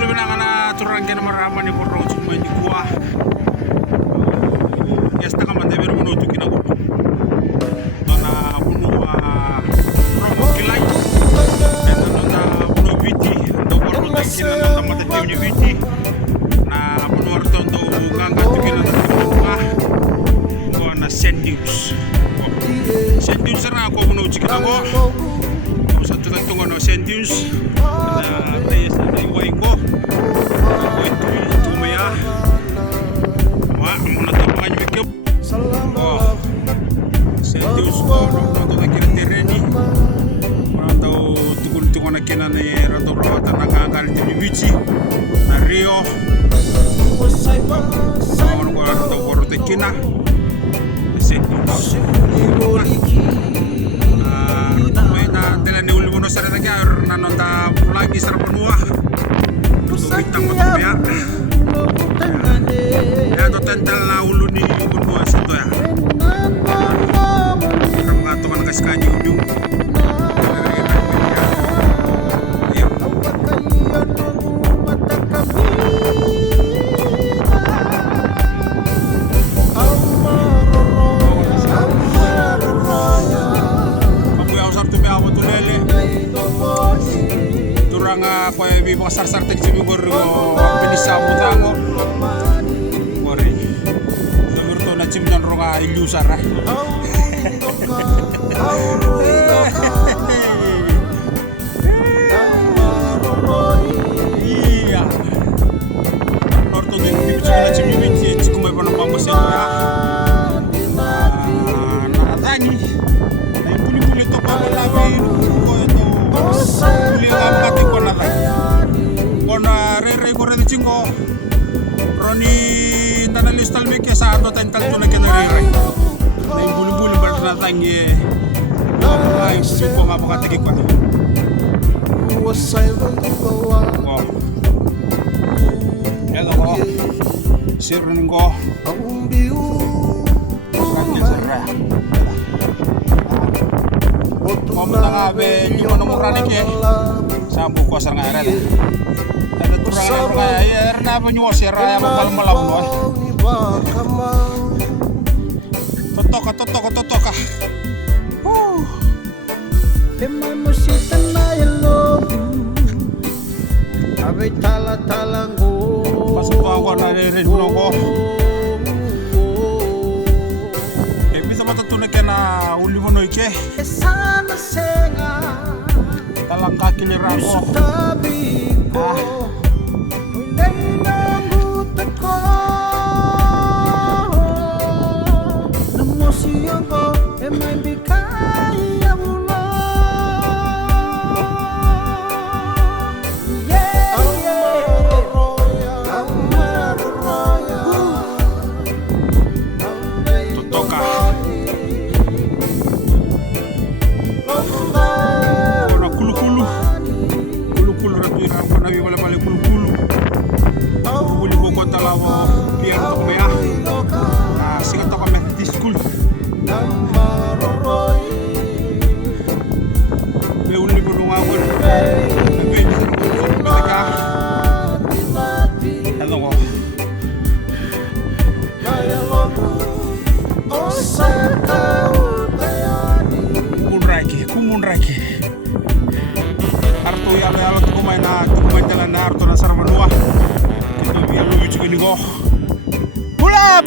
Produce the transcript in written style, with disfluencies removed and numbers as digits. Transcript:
bulu na turang kena marama ni porro cuma ni kuah. Ya setengah mande beru bunu tu kina ko. Dona bunu romo kilai. Dan dona bunu viti do porro tu kina na mate tiuni viti. Na bunu arto do ganga tu kina na kuah. Ko na sendius. Sendius ra ko bunu kina ko. Sa tutang tungo no sendius. Na tayes na iway ko. Rio sama ko ato poro tekina na tela ne uli bono sare nagar na nonda lagi sar penua bitang mo ya ya do tentel na ulu ni benua sito ya ramga to kan kaskanyi ujung ko bi bo sar tek ci bi gor go binisa mutango gori nomor to na cim non roga ilu sara iya orto di bi na cim bi ci ko may bono pambo se ya na tani ay puli to pa la bi ko to puli ga pati ko na rere gore di cingo roni tanah listal meke sa ato tental tuna kena rere ay bulu-bulu berna tangi ay sipo nga baka tigi ko hello ko sirun ko kanya sarra kamu tanga be lima nomor ke sambu ko sar nga rere turang ya erna penyuas ya raya bakal melawan totoka emang mesti tenayelo abe talango pasok ako na rin ko bisa matutunan ka na uli mo no ike sana senga talang kaki ni rako kumunraki arto yalo tukumay talan na arto na sarmanua kito yalo yuchiko ni go bula